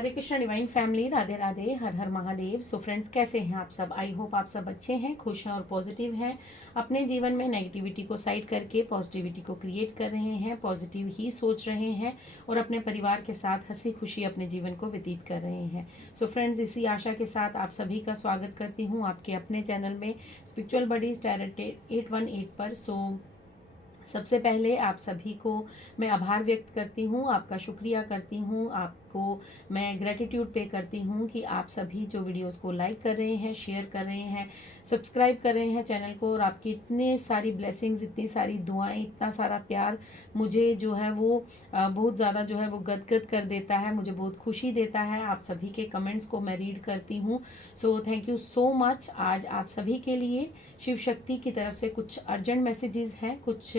हरे Krishna divine family, Radhe Radhe, हर हर Mahadev. So friends, कैसे हैं आप सब? आई होप आप सब अच्छे हैं, खुश हैं और पॉजिटिव हैं। अपने जीवन में नेगेटिविटी को साइड करके पॉजिटिविटी को क्रिएट कर रहे हैं, पॉजिटिव ही सोच रहे हैं और अपने परिवार के साथ हंसी खुशी अपने जीवन को व्यतीत कर रहे हैं। सो फ्रेंड्स, इसी आशा के साथ आप सभी का स्वागत करती हूँ आपके अपने चैनल में स्पिरिचुअल बडीज टैरोट 818 पर। सबसे पहले आप सभी को मैं आभार व्यक्त करती हूँ, आपका शुक्रिया करती हूँ, आपको मैं ग्रेटिट्यूड पे करती हूँ कि आप सभी जो वीडियोस को लाइक कर रहे हैं, शेयर कर रहे हैं, सब्सक्राइब कर रहे हैं चैनल को, और आपकी इतने सारी ब्लेसिंग्स, इतनी सारी दुआएं, इतना सारा प्यार मुझे जो है वो बहुत ज़्यादा जो है वो गदगद कर देता है, मुझे बहुत खुशी देता है। आप सभी के कमेंट्स को मैं रीड करती हूँ। So thank you so much. आज आप सभी के लिए शिव शक्ति की तरफ से कुछ अर्जेंट मैसेजेस हैं, कुछ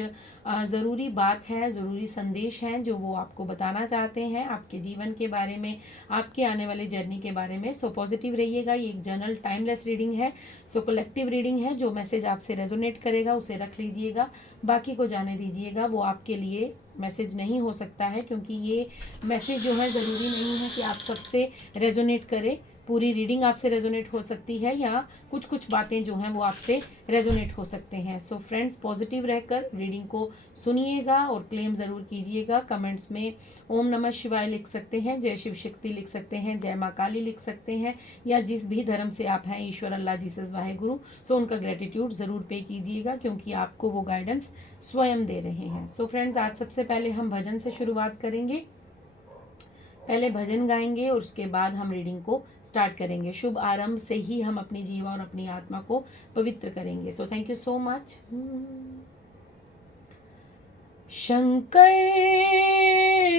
ज़रूरी बात है, ज़रूरी संदेश हैं जो वो आपको बताना चाहते हैं आपके जीवन के बारे में, आपके आने वाले जर्नी के बारे में। सो पॉजिटिव रहिएगा। ये एक जनरल टाइमलेस रीडिंग है, सो कलेक्टिव रीडिंग है। जो मैसेज आपसे रेजोनेट करेगा उसे रख लीजिएगा, बाकी को जाने दीजिएगा। वो आपके लिए मैसेज नहीं हो सकता है, क्योंकि ये मैसेज जो है ज़रूरी नहीं है कि आप सबसे रेजोनेट करे। पूरी रीडिंग आपसे रेजोनेट हो सकती है या कुछ कुछ बातें जो हैं वो आपसे रेजोनेट हो सकते हैं। सो फ्रेंड्स, पॉजिटिव रहकर रीडिंग को सुनिएगा और क्लेम ज़रूर कीजिएगा। कमेंट्स में ओम नमः शिवाय लिख सकते हैं, जय शिव शक्ति लिख सकते हैं, जय माँ काली लिख सकते हैं, या जिस भी धर्म से आप हैं, ईश्वर, अल्लाह, जीसस, वाहे गुरु। सो उनका ग्रेटिट्यूड ज़रूर पे कीजिएगा, क्योंकि आपको वो गाइडेंस स्वयं दे रहे हैं। सो फ्रेंड्स, आज सबसे पहले हम भजन से शुरुआत करेंगे। पहले भजन गाएंगे और उसके बाद हम रीडिंग को स्टार्ट करेंगे। शुभ आरंभ से ही हम अपनी जीवा और अपनी आत्मा को पवित्र करेंगे। So thank you so much. Shankar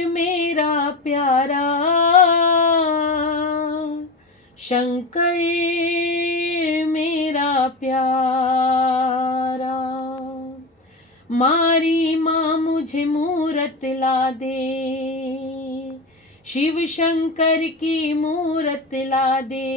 मेरा प्यारा, शंकर मेरा प्यारा, मारी माँ मुझे मूरत ला दे, शिव शंकर की मूरत ला दे,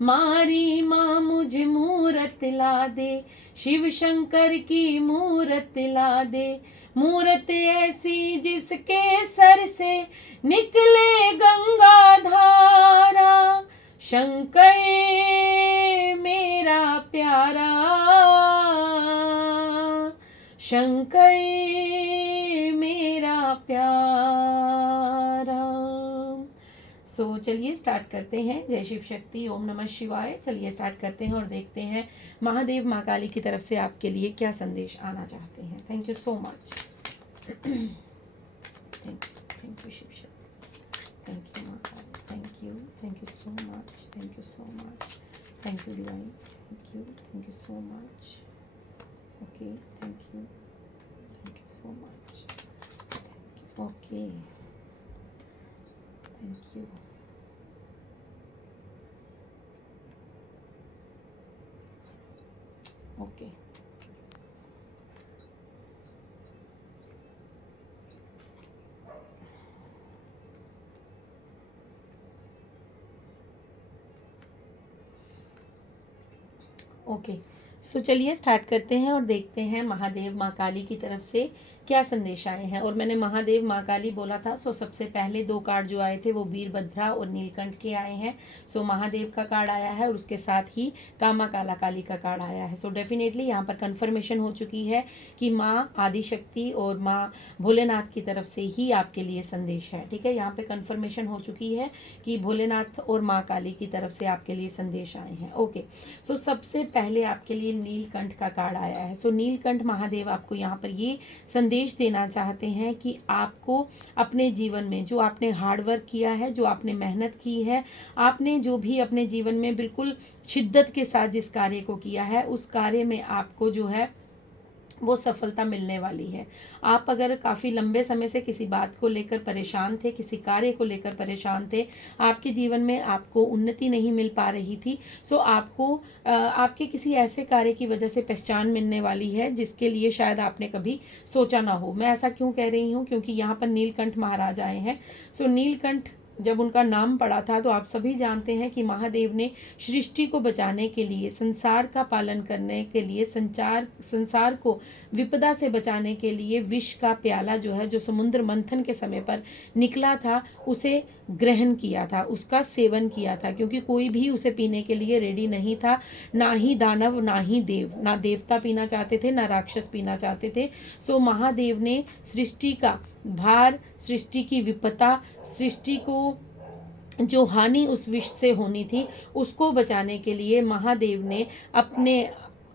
मारी माँ मुझे मूरत ला दे, शिव शंकर की मूरत ला दे। मूरत ऐसी जिसके सर से निकले गंगा धारा, शंकर मेरा प्यारा, शंकर मेरा प्यारा। सो चलिए स्टार्ट करते हैं। जय शिव शक्ति, ओम नमः शिवाय। चलिए स्टार्ट करते हैं और देखते हैं महादेव माँ काली की तरफ से आपके लिए क्या संदेश आना चाहते हैं। Thank you so much. Thank you Shiv Shakti, thank you माँ Kali, thank you so much, thank you so much, thank you divine, thank you so much. Okay, thank you so much. Thank you. Okay. Thank you. Okay. Okay, so चलिए start करते हैं और देखते हैं महादेव माँ काली की तरफ से क्या संदेश आए हैं। और मैंने महादेव माँ काली बोला था, सो सबसे पहले दो कार्ड जो आए थे वो वीरभद्रा और नीलकंठ के आए हैं। सो महादेव का कार्ड आया है और उसके साथ ही कामा काला काली का कार्ड आया है। सो डेफिनेटली यहाँ पर कंफर्मेशन हो चुकी है कि माँ आदिशक्ति और माँ भोलेनाथ की तरफ से ही आपके लिए संदेश है। ठीक है, यहाँ पे कंफर्मेशन हो चुकी है कि भोलेनाथ और माँ काली की तरफ से आपके लिए संदेश आए हैं। ओके, सो सबसे पहले आपके लिए नीलकंठ का कार्ड आया है। सो नीलकंठ महादेव आपको यहाँ पर ये संदेश देना चाहते हैं कि आपको अपने जीवन में जो आपने हार्ड वर्क किया है, जो आपने मेहनत की है, आपने जो भी अपने जीवन में बिल्कुल शिद्दत के साथ जिस कार्य को किया है, उस कार्य में आपको जो है वो सफलता मिलने वाली है। आप अगर काफ़ी लंबे समय से किसी बात को लेकर परेशान थे, किसी कार्य को लेकर परेशान थे, आपके जीवन में आपको उन्नति नहीं मिल पा रही थी, सो आपको आपके किसी ऐसे कार्य की वजह से पहचान मिलने वाली है जिसके लिए शायद आपने कभी सोचा ना हो। मैं ऐसा क्यों कह रही हूँ, क्योंकि यहाँ पर नीलकंठ महाराज आए हैं। सो नीलकंठ जब उनका नाम पड़ा था, तो आप सभी जानते हैं कि महादेव ने सृष्टि को बचाने के लिए, संसार का पालन करने के लिए, संसार को विपदा से बचाने के लिए विष का प्याला जो है, जो समुद्र मंथन के समय पर निकला था, उसे ग्रहण किया था, उसका सेवन किया था, क्योंकि कोई भी उसे पीने के लिए रेडी नहीं था। ना ही दानव, ना ही देव, ना देवता पीना चाहते थे, ना राक्षस पीना चाहते थे। सो महादेव ने सृष्टि का भार, सृष्टि की विपदा, सृष्टि को जो हानि उस विष से होनी थी, उसको बचाने के लिए महादेव ने अपने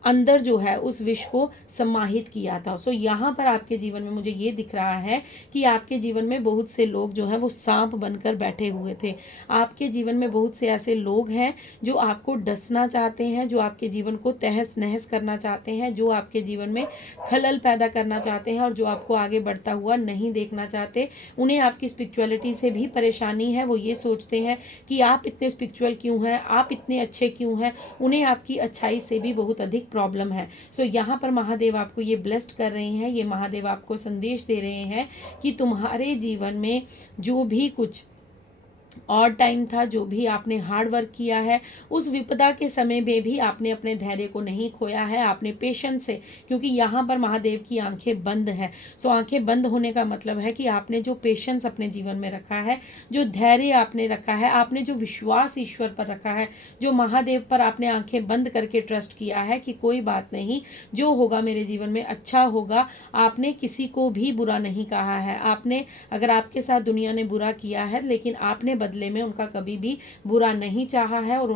अंदर जो है उस विष को समाहित किया था। सो यहाँ पर आपके जीवन में मुझे ये दिख रहा है कि आपके जीवन में बहुत से लोग जो है वो सांप बनकर बैठे हुए थे। आपके जीवन में बहुत से ऐसे लोग हैं जो आपको डसना चाहते हैं, जो आपके जीवन को तहस नहस करना चाहते हैं, जो आपके जीवन में खलल पैदा करना चाहते हैं और जो आपको आगे बढ़ता हुआ नहीं देखना चाहते। उन्हें आपकी स्पिरिचुअलिटी से भी परेशानी है। वो ये सोचते हैं कि आप इतने स्पिरिचुअल क्यों हैं, आप इतने अच्छे क्यों हैं। उन्हें आपकी अच्छाई से भी बहुत अधिक प्रॉब्लम है। सो यहाँ पर महादेव आपको ये ब्लेस्ड कर रहे हैं, ये महादेव आपको संदेश दे रहे हैं कि तुम्हारे जीवन में जो भी कुछ और टाइम था, जो भी आपने हार्ड वर्क किया है, उस विपदा के समय में भी आपने अपने धैर्य को नहीं खोया है, आपने पेशेंस से, क्योंकि यहाँ पर महादेव की आंखें बंद हैं। सो आंखें बंद होने का मतलब है कि आपने जो पेशेंस अपने जीवन में रखा है, जो धैर्य आपने रखा है, आपने जो विश्वास ईश्वर पर रखा है, जो महादेव पर आपने आंखें बंद करके ट्रस्ट किया है कि कोई बात नहीं, जो होगा मेरे जीवन में अच्छा होगा। आपने किसी को भी बुरा नहीं कहा है। आपने, अगर आपके साथ दुनिया ने बुरा किया है, लेकिन आपने बदले में उनका कभी भी बुरा नहीं चाहा है, और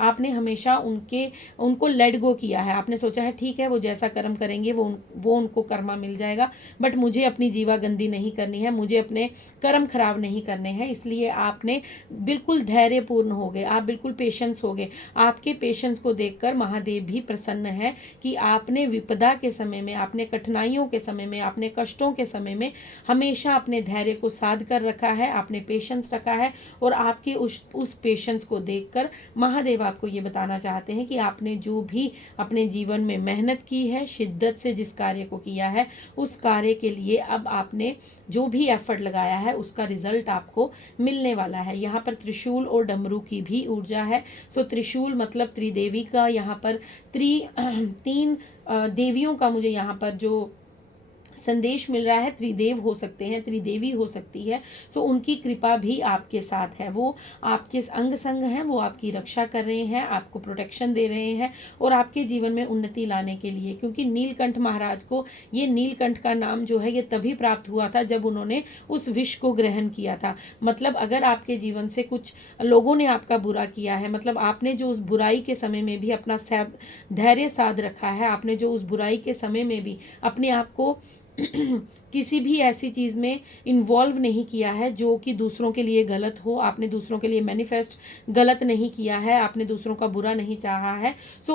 आपने हमेशा उनको लेट गो किया है। आपने सोचा है ठीक है, वो जैसा कर्म करेंगे वो उनको कर्मा मिल जाएगा, बट मुझे अपनी जीवा गंदी नहीं करनी है, मुझे अपने कर्म खराब नहीं करने हैं। इसलिए आपने बिल्कुल धैर्यपूर्ण हो गए, आप बिल्कुल पेशेंस हो गए। आपके पेशेंस को देखकर महादेव भी प्रसन्न है कि आपने विपदा के समय में, आपने कठिनाइयों के समय में, आपने कष्टों के समय में हमेशा अपने धैर्य को साध कर रखा है, आपने पेशेंस रखा है। और आपके उस पेशेंस को देखकर महादेव आपको ये बताना चाहते हैं कि आपने जो भी अपने जीवन में मेहनत की है, शिद्दत से जिस कार्य को किया है, उस कार्य के लिए अब आपने जो भी एफर्ट लगाया है, उसका रिजल्ट आपको मिलने वाला है। यहाँ पर त्रिशूल और डमरू की भी ऊर्जा है। सो त्रिशूल मतलब त्रिदेवी का, यहाँ पर तीन देवियों का मुझे यहाँ पर जो संदेश मिल रहा है, त्रिदेव हो सकते हैं, त्रिदेवी हो सकती है। सो उनकी कृपा भी आपके साथ है, वो आपके अंग संग हैं, वो आपकी रक्षा कर रहे हैं, आपको प्रोटेक्शन दे रहे हैं और आपके जीवन में उन्नति लाने के लिए। क्योंकि नीलकंठ महाराज को ये नीलकंठ का नाम जो है ये तभी प्राप्त हुआ था जब उन्होंने उस विष को ग्रहण किया था। मतलब अगर आपके जीवन से कुछ लोगों ने आपका बुरा किया है, मतलब आपने जो उस बुराई के समय में भी अपना धैर्य साध रखा है, आपने जो उस बुराई के समय में भी अपने आप को किसी भी ऐसी चीज़ में इन्वॉल्व नहीं किया है जो कि दूसरों के लिए गलत हो, आपने दूसरों के लिए मैनिफेस्ट गलत नहीं किया है, आपने दूसरों का बुरा नहीं चाहा है। सो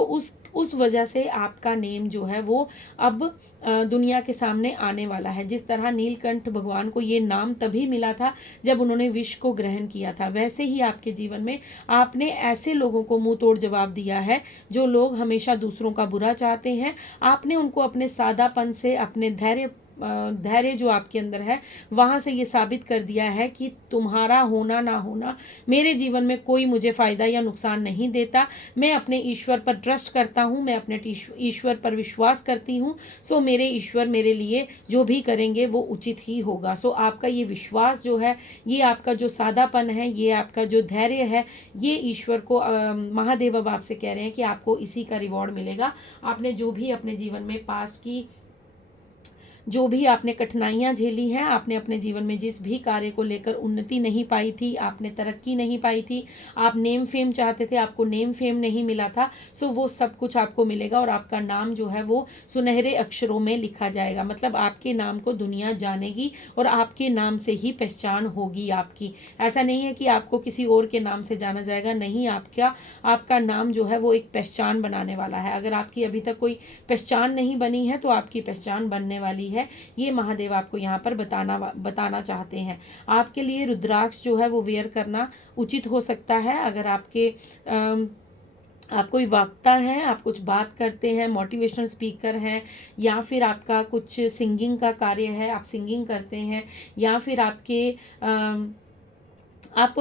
उस वजह से आपका नेम जो है वो अब दुनिया के सामने आने वाला है। जिस तरह नीलकंठ भगवान को ये नाम तभी मिला था जब उन्होंने विष को ग्रहण किया था, वैसे ही आपके जीवन में आपने ऐसे लोगों को मुंह तोड़ जवाब दिया है जो लोग हमेशा दूसरों का बुरा चाहते हैं। आपने उनको अपने सादापन से, अपने धैर्य जो आपके अंदर है, वहां से ये साबित कर दिया है कि तुम्हारा होना ना होना मेरे जीवन में कोई मुझे फायदा या नुकसान नहीं देता। मैं अपने ईश्वर पर ट्रस्ट करता हूँ, मैं अपने ईश्वर पर विश्वास करती हूँ। सो मेरे ईश्वर मेरे लिए जो भी करेंगे वो उचित ही होगा। सो आपका ये विश्वास जो है, ये आपका जो सादापन है, ये आपका जो धैर्य है, ये ईश्वर को महादेव अब आपसे कह रहे हैं कि आपको इसी का रिवॉर्ड मिलेगा। आपने जो भी अपने जीवन में पास्ट की जो भी आपने कठिनाइयाँ झेली हैं, आपने अपने जीवन में जिस भी कार्य को लेकर उन्नति नहीं पाई थी, आपने तरक्की नहीं पाई थी, आप नेम फेम चाहते थे, आपको नेम फेम नहीं मिला था, सो वो सब कुछ आपको मिलेगा और आपका नाम जो है वो सुनहरे अक्षरों में लिखा जाएगा। मतलब आपके नाम को दुनिया जानेगी और आपके नाम से ही पहचान होगी आपकी। ऐसा नहीं है कि आपको किसी और के नाम से जाना जाएगा, नहीं, आपका नाम जो है वो एक पहचान बनाने वाला है। अगर आपकी अभी तक कोई पहचान नहीं बनी है तो आपकी पहचान बनने वाली है। ये महादेव आपको यहाँ पर बताना चाहते हैं। आपके लिए रुद्राक्ष जो है वो वेयर करना उचित हो सकता है। अगर आप कोई वक्ता हैं, आप कुछ बात करते हैं, मोटिवेशनल स्पीकर हैं, या फिर आपका कुछ सिंगिंग का कार्य है, आप सिंगिंग करते हैं, या फिर आप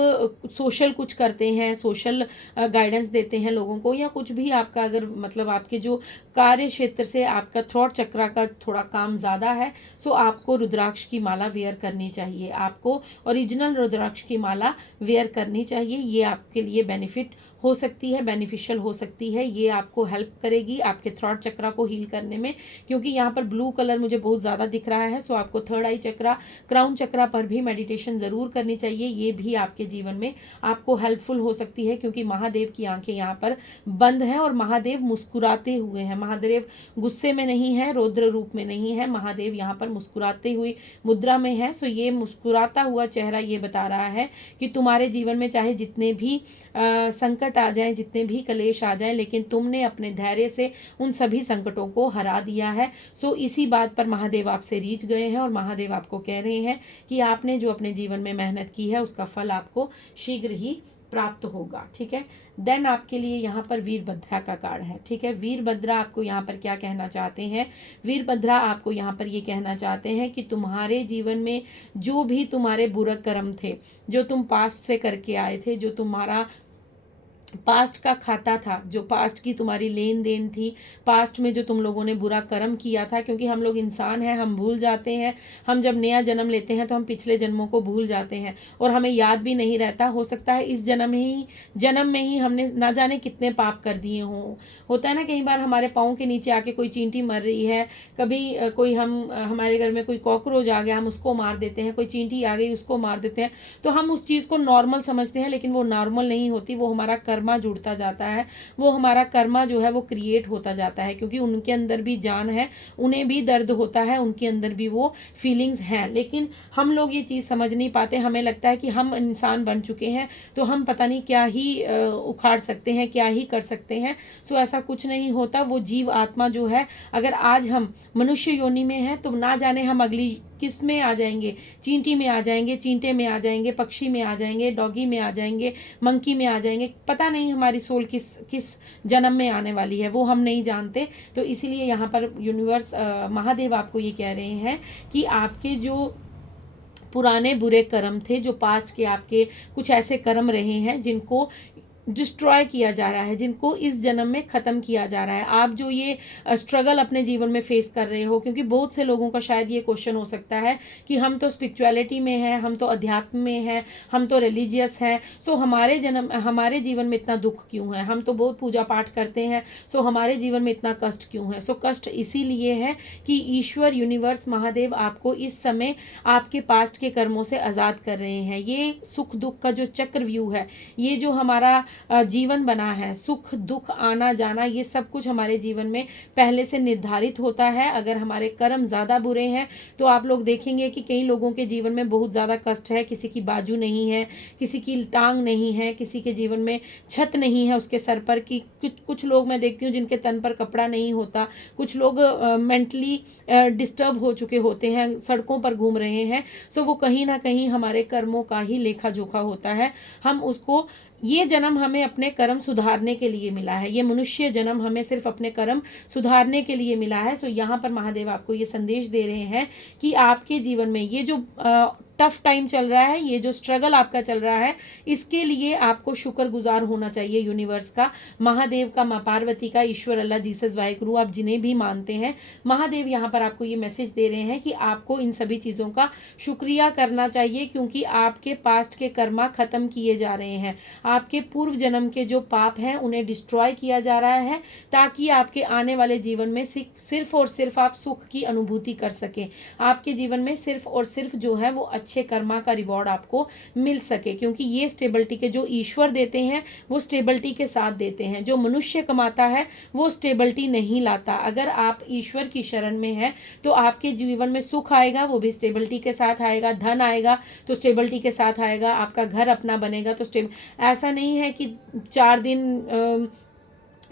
सोशल कुछ करते हैं, सोशल गाइडेंस देते हैं लोगों को, या कुछ भी आपका अगर मतलब आपके जो कार्य क्षेत्र से आपका थ्रोट चक्रा का थोड़ा काम ज़्यादा है, सो आपको रुद्राक्ष की माला वेयर करनी चाहिए। आपको ओरिजिनल रुद्राक्ष की माला वेयर करनी चाहिए। ये आपके लिए बेनिफिट हो सकती है, बेनिफिशियल हो सकती है। ये आपको हेल्प करेगी आपके थ्रोट चक्रा को हील करने में, क्योंकि यहाँ पर ब्लू कलर मुझे बहुत ज़्यादा दिख रहा है। सो आपको थर्ड आई चक्रा, क्राउन चक्रा पर भी मेडिटेशन ज़रूर करनी चाहिए। ये भी आपके जीवन में आपको हेल्पफुल हो सकती है, क्योंकि महादेव की आंखें यहाँ पर बंद हैं और महादेव मुस्कुराते हुए हैं। महादेव गुस्से में नहीं है, रौद्र रूप में नहीं है, महादेव यहाँ पर मुस्कुराते हुए मुद्रा में है। सो ये मुस्कुराता हुआ चेहरा ये बता रहा है कि तुम्हारे जीवन में चाहे जितने भी संकट आ जाएं, जितने भी कलेश आ जाएं, लेकिन तुमने अपने धैर्य से उन सभी संकटों को हरा दिया है। सो इसी बात पर महादेव आपसे रीझ गए हैं और महादेव आपको कह रहे हैं कि आपने जो अपने जीवन में मेहनत की है उसका फल आपको शीघ्र ही प्राप्त होगा। ठीक है। देन आपके लिए यहाँ पर वीरभद्रा का कार्ड है। ठीक है। वीरभद्रा आपको यहाँ पर क्या कहना चाहते हैं? वीरभद्रा आपको यहाँ पर ये कहना चाहते हैं कि तुम्हारे जीवन में जो भी तुम्हारे बुरे कर्म थे, जो तुम पास्ट से करके आए थे, जो तुम्हारा पास्ट का खाता था, जो पास्ट की तुम्हारी लेन देन थी, पास्ट में जो तुम लोगों ने बुरा कर्म किया था, क्योंकि हम लोग इंसान हैं, हम भूल जाते हैं। हम जब नया जन्म लेते हैं तो हम पिछले जन्मों को भूल जाते हैं और हमें याद भी नहीं रहता। हो सकता है इस जन्म में ही हमने ना जाने कितने पाप कर दिए हों। होता है ना, कई बार हमारे पाँव के नीचे आके कोई चींटी मर रही है, कभी कोई हमारे घर में कोई कॉकरोच आ गया, हम उसको मार देते हैं, कोई चींटी आ गई उसको मार देते हैं, तो हम उस चीज़ को नॉर्मल समझते हैं, लेकिन वो नॉर्मल नहीं होती। वो हमारा कर्मा जुड़ता जाता है, वो हमारा कर्मा जो है वो क्रिएट होता जाता है, क्योंकि उनके अंदर भी जान है, उन्हें भी दर्द होता है, उनके अंदर भी वो फीलिंग्स हैं। लेकिन हम लोग ये चीज़ समझ नहीं पाते। हमें लगता है कि हम इंसान बन चुके हैं तो हम पता नहीं क्या ही उखाड़ सकते हैं, क्या ही कर सकते हैं। सो ऐसा कुछ नहीं होता। वो जीव आत्मा जो है, अगर आज हम मनुष्य योनि में हैं तो ना जाने हम अगली किस में आ जाएंगे, चींटी में आ जाएंगे, चींटे में आ जाएंगे, पक्षी में आ जाएंगे, डॉगी में आ जाएंगे, मंकी में आ जाएंगे। पता नहीं हमारी सोल किस किस जन्म में आने वाली है, वो हम नहीं जानते। तो इसीलिए यहाँ पर यूनिवर्स महादेव आपको ये कह रहे हैं कि आपके जो पुराने बुरे कर्म थे, जो पास्ट के आपके कुछ ऐसे कर्म रहे हैं जिनको डिस्ट्रॉय किया जा रहा है, जिनको इस जन्म में ख़त्म किया जा रहा है। आप जो ये स्ट्रगल अपने जीवन में फेस कर रहे हो, क्योंकि बहुत से लोगों का शायद ये क्वेश्चन हो सकता है कि हम तो स्पिरिचुअलिटी में हैं, हम तो अध्यात्म में हैं, हम तो रिलीजियस हैं, सो हमारे जीवन में इतना दुख क्यों है? हम तो बहुत पूजा पाठ करते हैं, सो हमारे जीवन में इतना कष्ट क्यों है? सो कष्ट इसीलिए है कि ईश्वर, यूनिवर्स, महादेव आपको इस समय आपके पास्ट के कर्मों से आज़ाद कर रहे हैं। ये सुख दुख का जो चक्रव्यूह है, ये जो हमारा जीवन बना है, सुख दुख आना जाना, ये सब कुछ हमारे जीवन में पहले से निर्धारित होता है। अगर हमारे कर्म ज़्यादा बुरे हैं तो आप लोग देखेंगे कि कई लोगों के जीवन में बहुत ज़्यादा कष्ट है। किसी की बाजू नहीं है, किसी की टांग नहीं है, किसी के जीवन में छत नहीं है उसके सर पर। कि कुछ लोग मैं देखती हूँ जिनके तन पर कपड़ा नहीं होता, कुछ लोग मेंटली डिस्टर्ब हो चुके होते हैं, सड़कों पर घूम रहे हैं। सो वो कहीं ना कहीं हमारे कर्मों का ही लेखा जोखा होता है। हम उसको, ये जन्म हमें अपने कर्म सुधारने के लिए मिला है, ये मनुष्य जन्म हमें सिर्फ अपने कर्म सुधारने के लिए मिला है। सो यहाँ पर महादेव आपको ये संदेश दे रहे हैं कि आपके जीवन में ये जो टफ टाइम चल रहा है, ये जो स्ट्रगल आपका चल रहा है, इसके लिए आपको शुक्रगुजार होना चाहिए यूनिवर्स का, महादेव का, माँ पार्वती का, ईश्वर, अल्लाह, जीसस, वाहिगुरु, आप जिन्हें भी मानते हैं। महादेव यहाँ पर आपको ये मैसेज दे रहे हैं कि आपको इन सभी चीज़ों का शुक्रिया करना चाहिए, क्योंकि आपके पास्ट के कर्मा खत्म किए जा रहे हैं। आपके पूर्व जन्म के जो पाप हैं उन्हें डिस्ट्रॉय किया जा रहा है, ताकि आपके आने वाले जीवन में सिर्फ और सिर्फ आप सुख की अनुभूति कर सकें। आपके जीवन में सिर्फ और सिर्फ जो है वो अच्छे कर्मा का रिवॉर्ड आपको मिल सके, क्योंकि ये स्टेबिलिटी के जो ईश्वर देते हैं वो स्टेबिलिटी के साथ देते हैं। जो मनुष्य कमाता है वो स्टेबिलिटी नहीं लाता। अगर आप ईश्वर की शरण में हैं तो आपके जीवन में सुख आएगा, वो भी स्टेबिलिटी के साथ आएगा। धन आएगा तो स्टेबिलिटी के साथ आएगा। आपका घर अपना बनेगा तो ऐसा नहीं है कि 4 दिन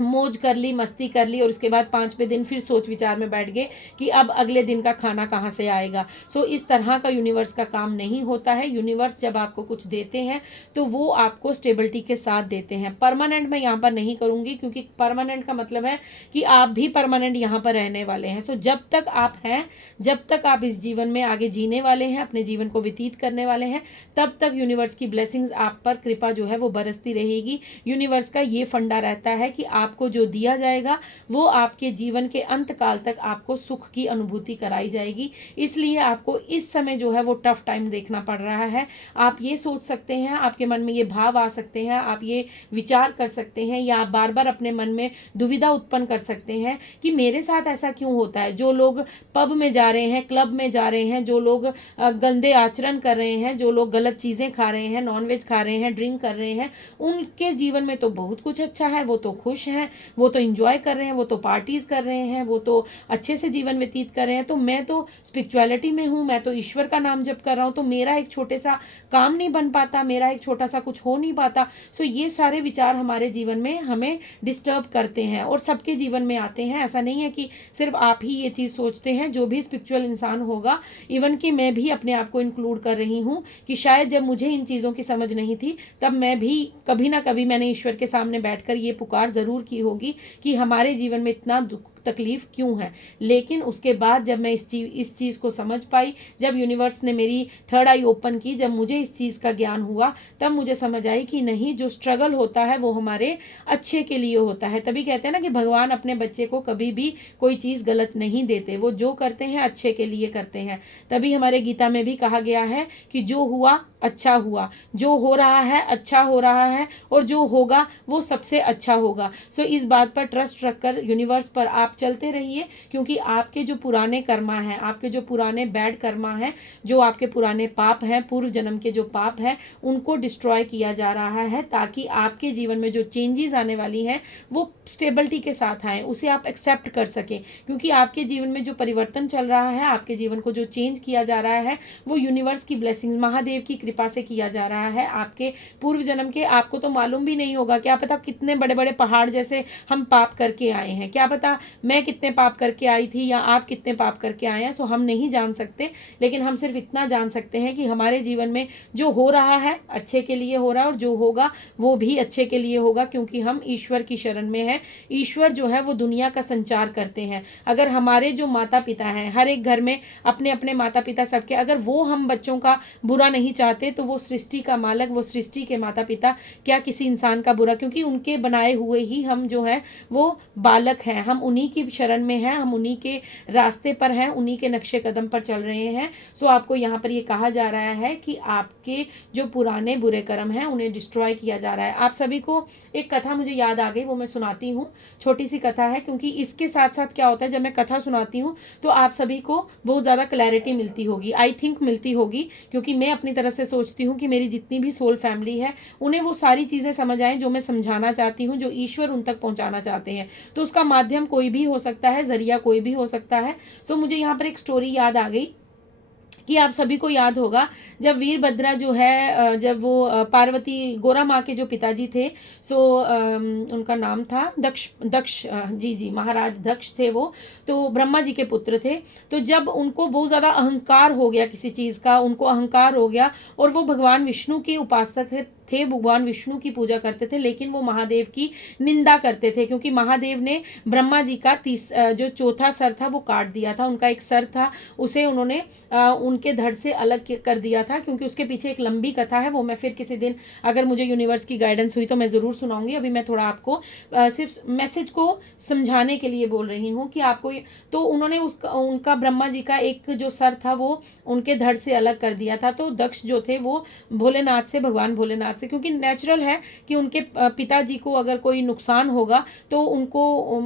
मौज कर ली, मस्ती कर ली और उसके बाद 5वें दिन फिर सोच विचार में बैठ गए कि अब अगले दिन का खाना कहाँ से आएगा। सो इस तरह का यूनिवर्स का काम नहीं होता है। यूनिवर्स जब आपको कुछ देते हैं तो वो आपको स्टेबिलिटी के साथ देते हैं। परमानेंट मैं यहाँ पर नहीं करूँगी, क्योंकि परमानेंट का मतलब है कि आप भी परमानेंट यहाँ पर रहने वाले हैं। सो जब तक आप हैं, जब तक आप इस जीवन में आगे जीने वाले हैं, अपने जीवन को व्यतीत करने वाले हैं, तब तक यूनिवर्स की ब्लेसिंग्स आप पर, कृपा जो है वो बरसती रहेगी। यूनिवर्स का ये फंडा रहता है कि आपको जो दिया जाएगा वो आपके जीवन के अंत काल तक आपको सुख की अनुभूति कराई जाएगी। इसलिए आपको इस समय जो है वो टफ टाइम देखना पड़ रहा है। आप ये सोच सकते हैं, आपके मन में ये भाव आ सकते हैं, आप ये विचार कर सकते हैं, या आप बार बार अपने मन में दुविधा उत्पन्न कर सकते हैं कि मेरे साथ ऐसा क्यों होता है। जो लोग पब में जा रहे हैं, क्लब में जा रहे हैं, जो लोग गंदे आचरण कर रहे हैं, जो लोग गलत चीज़ें खा रहे हैं, नॉनवेज खा रहे हैं, ड्रिंक कर रहे हैं, उनके जीवन में तो बहुत कुछ अच्छा है, वो तो खुश हैं, वो तो इंजॉय कर रहे हैं, वो तो पार्टीज कर रहे हैं, वो तो अच्छे से जीवन व्यतीत कर रहे हैं। तो मैं तो स्पिरिचुअलिटी में हूँ, मैं तो ईश्वर का नाम जप कर रहा हूँ, तो मेरा एक छोटे सा काम नहीं बन पाता, मेरा एक छोटा सा कुछ हो नहीं पाता। सो ये सारे विचार हमारे जीवन में हमें डिस्टर्ब करते हैं और सबके जीवन में आते हैं। ऐसा नहीं है कि सिर्फ आप ही ये चीज़ सोचते हैं। जो भी स्पिरिचुअल इंसान होगा, इवन कि मैं भी अपने आप को इंक्लूड कर रही हूँ कि शायद जब मुझे इन चीज़ों की समझ नहीं थी, तब मैं भी कभी ना कभी मैंने ईश्वर के सामने बैठकर ये पुकार ज़रूर की होगी कि हमारे जीवन में इतना दुख तकलीफ क्यों है। लेकिन उसके बाद जब मैं इस चीज़ को समझ पाई, जब यूनिवर्स ने मेरी थर्ड आई ओपन की, जब मुझे इस चीज़ का ज्ञान हुआ, तब मुझे समझ आई कि नहीं, जो स्ट्रगल होता है वो हमारे अच्छे के लिए होता है। तभी कहते हैं ना कि भगवान अपने बच्चे को कभी भी कोई चीज़ गलत नहीं देते, वो जो करते हैं अच्छे के लिए करते हैं। तभी हमारे गीता में भी कहा गया है कि जो हुआ अच्छा हुआ, जो हो रहा है अच्छा हो रहा है, और जो होगा वो सबसे अच्छा होगा। सो इस बात पर ट्रस्ट रखकर यूनिवर्स पर आप चलते रहिए, क्योंकि आपके जो पुराने कर्मा हैं, आपके जो पुराने बैड कर्मा हैं, जो आपके पुराने पाप हैं, पूर्व जन्म के जो पाप हैं, उनको डिस्ट्रॉय किया जा रहा है, ताकि आपके जीवन में जो चेंजेस आने वाली हैं वो स्टेबिलिटी के साथ आए, उसे आप एक्सेप्ट कर सकें। क्योंकि आपके जीवन में जो परिवर्तन चल रहा है, आपके जीवन को जो चेंज किया जा रहा है, वो यूनिवर्स की ब्लेसिंग्स, महादेव की कृपा से किया जा रहा है। आपके पूर्व जन्म के आपको तो मालूम भी नहीं होगा, क्या पता कितने बड़े बड़े पहाड़ जैसे हम पाप करके आए हैं, क्या पता मैं कितने पाप करके आई थी या आप कितने पाप करके आए हैं। सो हम नहीं जान सकते, लेकिन हम सिर्फ इतना जान सकते हैं कि हमारे जीवन में जो हो रहा है अच्छे के लिए हो रहा है, और जो होगा वो भी अच्छे के लिए होगा, क्योंकि हम ईश्वर की शरण में हैं। ईश्वर जो है वो दुनिया का संचार करते हैं। अगर हमारे जो माता पिता हैं, हर एक घर में अपने अपने माता पिता सबके, अगर वो हम बच्चों का बुरा नहीं चाहते, तो वो सृष्टि का मालक, वो सृष्टि के माता पिता क्या किसी इंसान का बुरा, क्योंकि उनके बनाए हुए ही हम जो है वो बालक हैं, हम उन्हीं की शरण में हैं, हम उन्हीं के रास्ते पर हैं, उन्हीं के नक्शे कदम पर चल रहे हैं। सो आपको यहाँ पर ये कहा जा रहा है कि आपके जो पुराने बुरे कर्म हैं उन्हें डिस्ट्रॉय किया जा रहा है। आप सभी को एक कथा मुझे याद आ गई, वो मैं सुनाती हूँ। छोटी सी कथा है, क्योंकि इसके साथ साथ क्या होता है, जब मैं कथा सुनाती हूँ तो आप सभी को बहुत ज़्यादा क्लैरिटी मिलती होगी, आई थिंक मिलती होगी, क्योंकि मैं अपनी तरफ से सोचती हूँ कि मेरी जितनी भी सोल फैमिली है उन्हें वो सारी चीज़ें समझ आएँ जो मैं समझाना चाहती हूँ, जो ईश्वर उन तक पहुँचाना चाहते हैं। तो उसका माध्यम कोई भी हो सकता है, जरिया कोई भी हो सकता है। सो मुझे यहाँ पर एक स्टोरी याद आ गई कि आप सभी को याद होगा, जब वीरभद्रा जो है, जब वो पार्वती, गोरा माँ के जो पिताजी थे, सो उनका नाम था दक्ष, जी जी, महाराज दक्ष थे वो, तो ब्रह्मा जी के पुत्र थे। तो जब उनको बहुत ज़्यादा अहंकार हो गया किसी चीज़ का, उनको अहंकार हो गया, और वो भगवान विष्णु के उपासक थे, भगवान विष्णु की पूजा करते थे, लेकिन वो महादेव की निंदा करते थे, क्योंकि महादेव ने ब्रह्मा जी का जो चौथा सर था वो काट दिया था। उनका एक सर था, उसे उन्होंने उनके धड़ से अलग कर दिया था, क्योंकि उसके पीछे एक लंबी कथा है, वो मैं फिर किसी दिन अगर मुझे यूनिवर्स की गाइडेंस हुई तो मैं ज़रूर सुनाऊंगी। अभी मैं थोड़ा आपको सिर्फ मैसेज को समझाने के लिए बोल रही हूँ कि आपको तो उन्होंने उनका ब्रह्मा जी का एक जो सर था वो उनके धड़ से अलग कर दिया था। तो दक्ष जो थे वो भोलेनाथ से, भगवान भोलेनाथ से, क्योंकि नेचुरल है कि उनके पिताजी को अगर कोई नुकसान होगा तो उनको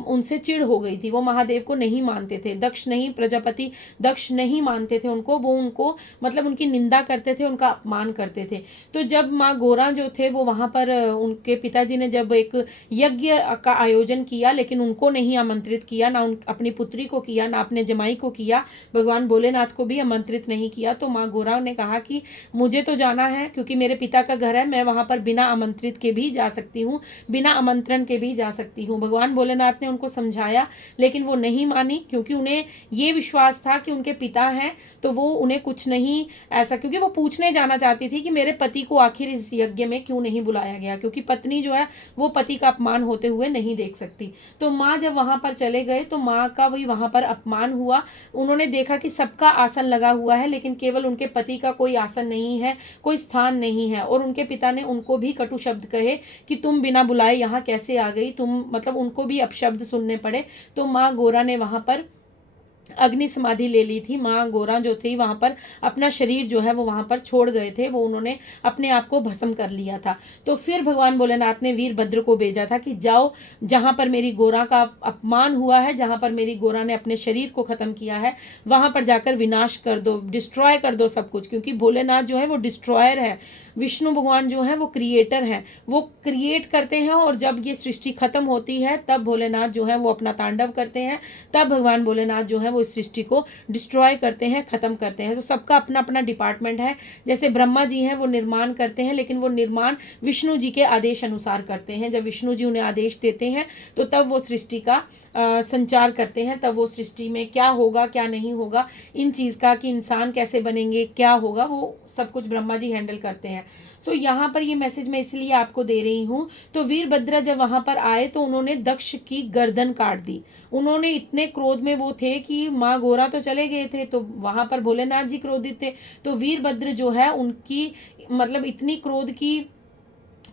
उनसे चिढ़ हो गई थी, वो महादेव को नहीं मानते थे, दक्ष नहीं, प्रजापति दक्ष नहीं मानते थे उनको, वो उनको मतलब उनकी निंदा करते थे, उनका अपमान करते थे। तो जब माँ गोरा जो थे वो वहाँ पर, उनके पिताजी ने जब एक यज्ञ का आयोजन किया, लेकिन उनको नहीं आमंत्रित किया, ना अपनी पुत्री को किया, ना अपने जमाई को किया, भगवान भोलेनाथ को भी आमंत्रित नहीं किया। तो माँ गोरा ने कहा कि मुझे तो जाना है, क्योंकि मेरे पिता का घर है, मैं मैं वहाँ पर बिना आमंत्रित के भी जा सकती हूँ, बिना आमंत्रण के भी जा सकती हूँ। भगवान भोलेनाथ ने उनको समझाया, लेकिन वो नहीं मानी, क्योंकि उन्हें ये विश्वास था कि उनके पिता हैं तो वो उन्हें कुछ नहीं ऐसा, क्योंकि वो पूछने जाना चाहती थी कि मेरे पति को आखिर इस यज्ञ में क्यों नहीं बुलाया गया, क्योंकि पत्नी जो है वो पति का अपमान होते हुए नहीं देख सकती। तो माँ जब वहाँ पर चले गए तो माँ का वही वहाँ पर अपमान हुआ। उन्होंने देखा कि सबका आसन लगा हुआ है, लेकिन केवल उनके पति का कोई आसन नहीं है, कोई स्थान नहीं है। और उनके पिता ने उनको भी कटु शब्द कहे कि तुम बिना बुलाए यहाँ कैसे आ गई, तुम मतलब उनको भी अपशब्द सुनने पड़े। तो माँ गौरा ने वहाँ पर अग्नि समाधि ले ली थी। माँ गौरा जो थी वहाँ पर अपना शरीर जो है वो वहाँ पर छोड़ गए थे, वो उन्होंने अपने आप को भस्म कर लिया था। तो फिर भगवान भोलेनाथ ने वीरभद्र को भेजा था कि जाओ, जहाँ पर मेरी गौरा का अपमान हुआ है, जहाँ पर मेरी गौरा ने अपने शरीर को ख़त्म किया है, वहाँ पर जाकर विनाश कर दो, डिस्ट्रॉय कर दो सब कुछ। क्योंकि भोलेनाथ जो है वो डिस्ट्रॉयर है, विष्णु भगवान जो है वो क्रिएटर हैं, वो क्रिएट करते हैं, और जब ये सृष्टि खत्म होती है तब भोलेनाथ जो है वो अपना तांडव करते हैं, तब भगवान भोलेनाथ जो है वो इस सृष्टि को डिस्ट्रॉय करते हैं, खत्म करते हैं। तो सबका अपना अपना डिपार्टमेंट है। जैसे ब्रह्मा जी हैं वो निर्माण करते हैं, लेकिन वो निर्माण विष्णु जी के आदेश अनुसार करते हैं। जब विष्णु जी उन्हें आदेश देते हैं तो तब वो सृष्टि का संचार करते हैं, तब वो सृष्टि में क्या होगा क्या नहीं होगा, इन चीज़ का, कि इंसान कैसे बनेंगे, क्या होगा, वो सब कुछ ब्रह्मा जी हैंडल करते हैं। सो यहाँ पर ये मैसेज मैं इसलिए आपको दे रही हूँ। तो वीरभद्र जब वहाँ पर आए तो उन्होंने दक्ष की गर्दन काट दी। उन्होंने इतने क्रोध में वो थे कि माँ गौरा तो चले गए थे, तो वहाँ पर भोलेनाथ जी क्रोधित थे। तो वीरभद्र जो है उनकी मतलब इतनी क्रोध की,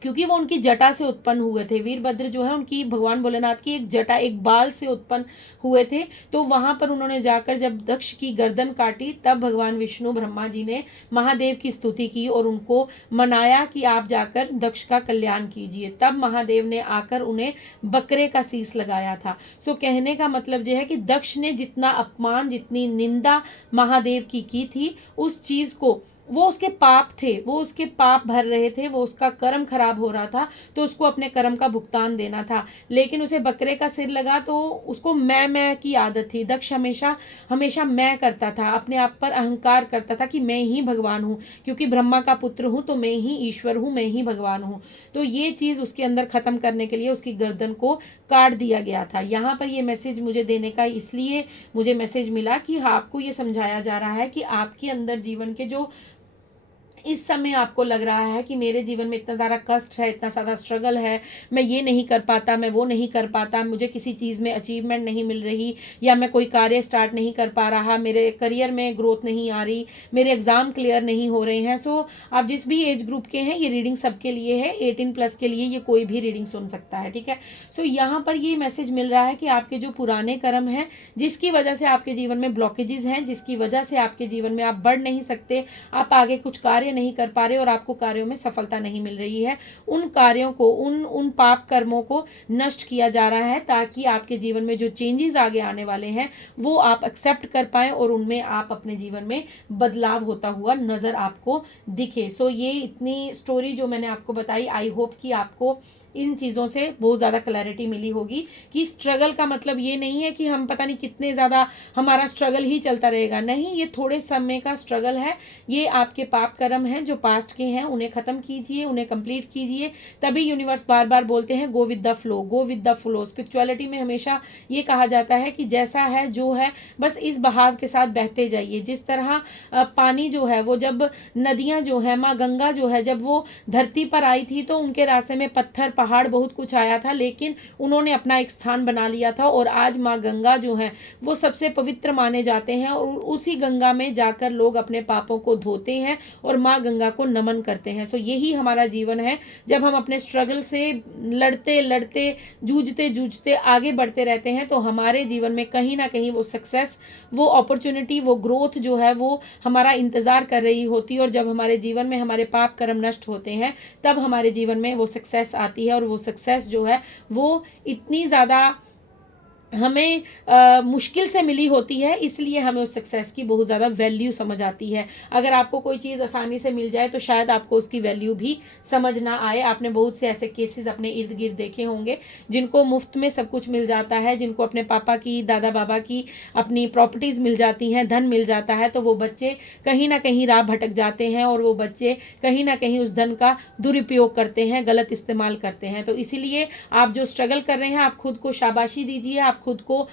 क्योंकि वो उनकी जटा से उत्पन्न हुए थे। वीरभद्र जो है उनकी भगवान भोलेनाथ की एक जटा, एक बाल से उत्पन्न हुए थे। तो वहां पर उन्होंने जाकर जब दक्ष की गर्दन काटी, तब भगवान विष्णु ब्रह्मा जी ने महादेव की स्तुति की और उनको मनाया कि आप जाकर दक्ष का कल्याण कीजिए। तब महादेव ने आकर उन्हें बकरे का शीस लगाया था। सो कहने का मतलब यह है कि दक्ष ने जितना अपमान, जितनी निंदा महादेव की थी, उस चीज को, वो उसके पाप थे, वो उसके पाप भर रहे थे, वो उसका कर्म खराब हो रहा था, तो उसको अपने कर्म का भुगतान देना था। लेकिन उसे बकरे का सिर लगा तो उसको मैं की आदत थी। दक्ष हमेशा हमेशा मैं करता था, अपने आप पर अहंकार करता था कि मैं ही भगवान हूँ, क्योंकि ब्रह्मा का पुत्र हूँ तो मैं ही ईश्वर हूँ, मैं ही भगवान हूँ। तो ये चीज़ उसके अंदर खत्म करने के लिए उसकी गर्दन को काट दिया गया था। यहाँ पर ये मैसेज मुझे देने का इसलिए मुझे मैसेज मिला कि आपको ये समझाया जा रहा है कि आपके अंदर जीवन के जो इस समय आपको लग रहा है कि मेरे जीवन में इतना ज़्यादा कष्ट है, इतना ज़्यादा स्ट्रगल है, मैं ये नहीं कर पाता, मैं वो नहीं कर पाता, मुझे किसी चीज़ में अचीवमेंट नहीं मिल रही, या मैं कोई कार्य स्टार्ट नहीं कर पा रहा, मेरे करियर में ग्रोथ नहीं आ रही, मेरे एग्ज़ाम क्लियर नहीं हो रहे हैं। सो आप जिस भी एज ग्रुप के हैं, ये रीडिंग सबके लिए है, 18+ के लिए ये कोई भी रीडिंग सुन सकता है, ठीक है। सो यहाँ पर ये मैसेज मिल रहा है कि आपके जो पुराने कर्म हैं, जिसकी वजह से आपके जीवन में ब्लॉकेजेस हैं, जिसकी वजह से आपके जीवन में आप बढ़ नहीं सकते, आप आगे कुछ कार्य नहीं कर पा रहे और आपको कार्यों में सफलता नहीं मिल रही है, उन कार्यों को, उन पाप कर्मों को नष्ट किया जा रहा है, ताकि आपके जीवन में जो चेंजेस आगे आने वाले हैं वो आप एक्सेप्ट कर पाएं और उनमें आप अपने जीवन में बदलाव होता हुआ नजर आपको दिखे। सो ये इतनी स्टोरी जो मैंने आपको बताई, आई होप कि आपको इन चीज़ों से बहुत ज़्यादा क्लैरिटी मिली होगी कि स्ट्रगल का मतलब ये नहीं है कि हम पता नहीं कितने ज़्यादा हमारा स्ट्रगल ही चलता रहेगा। नहीं, ये थोड़े समय का स्ट्रगल है। ये आपके पाप कर्म हैं जो पास्ट के हैं, उन्हें ख़त्म कीजिए, उन्हें कंप्लीट कीजिए। तभी यूनिवर्स बार बार बोलते हैं go with the flow, go with the flow. Spirituality में हमेशा ये कहा जाता है कि जैसा है जो है बस इस बहाव के साथ बहते जाइए। जिस तरह पानी जो है वो, जब नदियाँ जो है, माँ गंगा जो है, जब वो धरती पर आई थी तो उनके रास्ते में पत्थर, पहाड़, बहुत कुछ आया था, लेकिन उन्होंने अपना एक स्थान बना लिया था। और आज माँ गंगा जो है वो सबसे पवित्र माने जाते हैं, और उसी गंगा में जाकर लोग अपने पापों को धोते हैं और माँ गंगा को नमन करते हैं। सो यही हमारा जीवन है। जब हम अपने स्ट्रगल से लड़ते लड़ते, जूझते जूझते आगे बढ़ते रहते हैं, तो हमारे जीवन में कहीं ना कहीं वो सक्सेस, वो अपॉर्चुनिटी, वो ग्रोथ जो है वो हमारा इंतजार कर रही होती है। और जब हमारे जीवन में हमारे पाप कर्म नष्ट होते हैं, तब हमारे जीवन में वो सक्सेस आती है। और वो सक्सेस जो है वो इतनी ज़्यादा हमें मुश्किल से मिली होती है, इसलिए हमें उस सक्सेस की बहुत ज़्यादा वैल्यू समझ आती है। अगर आपको कोई चीज़ आसानी से मिल जाए तो शायद आपको उसकी वैल्यू भी समझ ना आए। आपने बहुत से ऐसे केसेस अपने इर्द गिर्द देखे होंगे जिनको मुफ्त में सब कुछ मिल जाता है, जिनको अपने पापा की, दादा बाबा की अपनी प्रॉपर्टीज़ मिल जाती हैं, धन मिल जाता है, तो वो बच्चे कहीं ना कहीं राह भटक जाते हैं और वो बच्चे कहीं ना कहीं उस धन का दुरुपयोग करते हैं, गलत इस्तेमाल करते हैं। तो इसीलिए आप जो स्ट्रगल कर रहे हैं, आप खुद को शाबाशी दीजिए, आप खुद को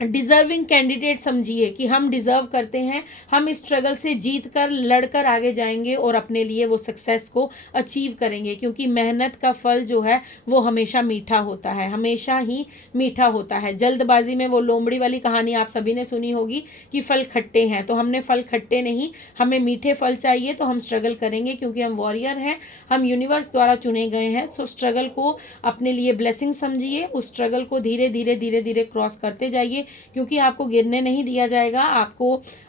डिजर्विंग कैंडिडेट समझिए कि हम डिजर्व करते हैं, हम इस स्ट्रगल से जीत कर लड़कर आगे जाएंगे और अपने लिए वो सक्सेस को अचीव करेंगे, क्योंकि मेहनत का फल जो है वो हमेशा मीठा होता है, हमेशा ही मीठा होता है। जल्दबाजी में वो लोमड़ी वाली कहानी आप सभी ने सुनी होगी कि फल खट्टे हैं, तो हमने फल खट्टे नहीं, हमें मीठे फल चाहिए, तो हम स्ट्रगल करेंगे क्योंकि हम वॉरियर हैं, हम यूनिवर्स द्वारा चुने गए हैं। सो स्ट्रगल को अपने लिए ब्लेसिंग समझिए, उस स्ट्रगल को धीरे धीरे धीरे धीरे क्रॉस करते जाइए, क्योंकि आपको गिरने नहीं दिया जाएगा।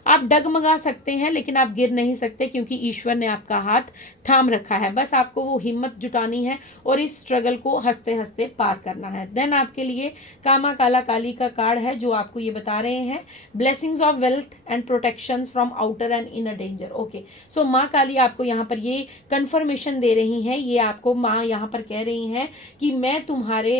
आप डगमगा सकते हैं लेकिन आप गिर नहीं सकते, क्योंकि ईश्वर ने आपका हाथ थाम रखा है। बस आपको वो हिम्मत जुटानी है और इस स्ट्रगल को हंसते हंसते पार करना है। देन आपके लिए कामा काला काली का कार्ड है जो आपको ये बता रहे हैं, blessings of wealth and protection from outer and inner danger. Okay, so माँ काली आपको यहाँ पर ये कंफर्मेशन दे रही हैं, ये आपको माँ यहाँ पर कह रही हैं कि मैं तुम्हारे